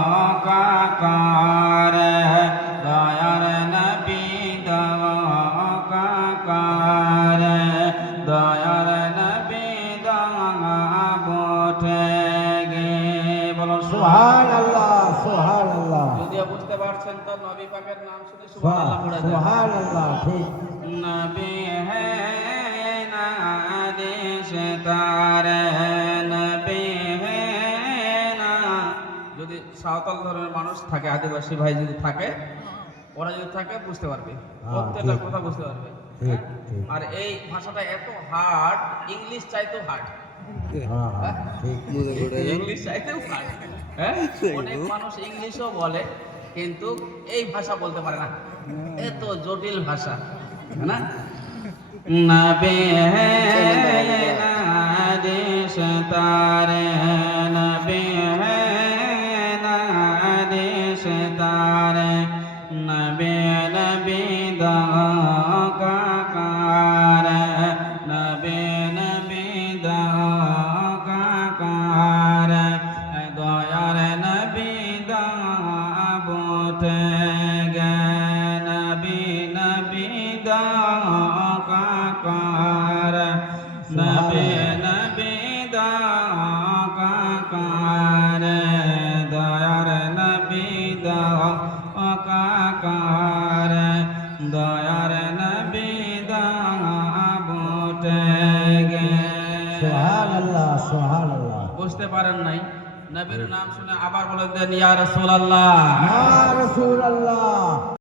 কাকার দয়ার নবী কাকার দয়ার নবী বটে গে বলো সুবহানাল্লাহ সুবহানাল্লাহ। যদিও বুঝতে পারছেন তো নবী পাকের নাম শুনে সুবহানাল্লাহ পড়ে দেন। সুবহানাল্লাহ ঠিক। নবী হে না দেশ তার নবী হে না। যদি সাঁওতাল ধর্মের মানুষ থাকে, আদিবাসী ভাই যদি থাকে, ওরা যদি থাকে বুঝতে পারবে, প্রত্যেকটা কথা বুঝতে পারবে। আর এই ভাষাটা এত হার্ড, ইংলিশ চাইতেও হার্ড। ইংলিশ চাইতেও হার্ড। হ্যাঁ, অনেক মানুষ ইংলিশও বলে কিন্তু এই ভাষা বলতে পারে না, এত জটিল ভাষা, না? নবী হে না দেশ তারে নবী হে না দেশ তারে নবী নবী কাকার নবী নবী কাকার দয়ার নবী বটে গে নবী নবী কাকার নবী নবী কাকার দয়ার নবী কাকার দয়ার নবী বটে গে। সুবহানাল্লাহ সুবহানাল্লাহ। বুঝতে পারেন নাই? নবীর নাম শুনে আবার বলে দেন ইয়া রাসূলুল্লাহ। ইয়া রাসূলুল্লাহ।